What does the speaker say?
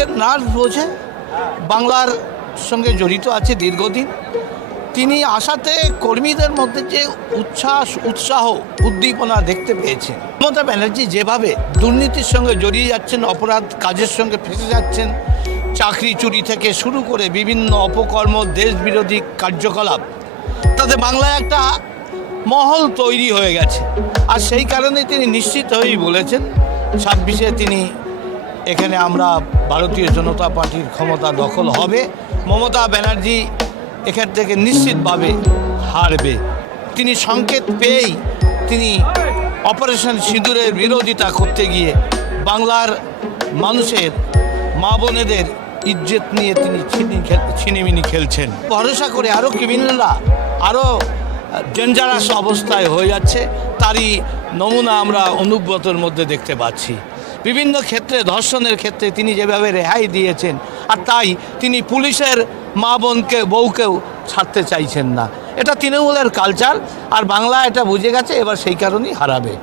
পুলিশের নার্ভ বোঝে, বাংলার সঙ্গে জড়িত আছে দীর্ঘদিন। তিনি আসাতে কর্মীদের মধ্যে যে উৎসাহ উদ্দীপনা দেখতে পেয়েছেন। মমতা ব্যানার্জি যেভাবে দুর্নীতির সঙ্গে জড়িয়ে যাচ্ছেন, অপরাধ কাজের সঙ্গে ফেসে যাচ্ছেন, চাকরি চুরি থেকে শুরু করে বিভিন্ন অপকর্ম, দেশবিরোধী কার্যকলাপ, তাতে বাংলায় একটা মহল তৈরি হয়ে গেছে। আর সেই কারণে তিনি নিশ্চিত হয়েই বলেছেন 26-এ তিনি এখানে আমরা ভারতীয় জনতা পার্টির ক্ষমতা দখল হবে, মমতা ব্যানার্জি এখান থেকে নিশ্চিতভাবে হারবে। তিনি সংকেত পেয়েই তিনি অপারেশন সিঁদুরের বিরোধিতা করতে গিয়ে বাংলার মানুষের মা বোনেদের ইজ্জত নিয়ে তিনি ছিনিমিনি খেলছেন। ভরসা করে আরও ক্রিমিনালরা আরও ডেঞ্জারাস অবস্থায় হয়ে যাচ্ছে, তারই নমুনা আমরা অনুব্রতর মধ্যে দেখতে পাচ্ছি। বিভিন্ন ক্ষেত্রে, ধর্ষণের ক্ষেত্রে তিনি যেভাবে রেহাই দিয়েছেন, আর তাই তিনি পুলিশের মা বউকেও ছাড়তে চাইছেন না। এটা তৃণমূলের কালচার, আর বাংলা এটা বুঝে গেছে, এবার সেই কারণেই হারাবে।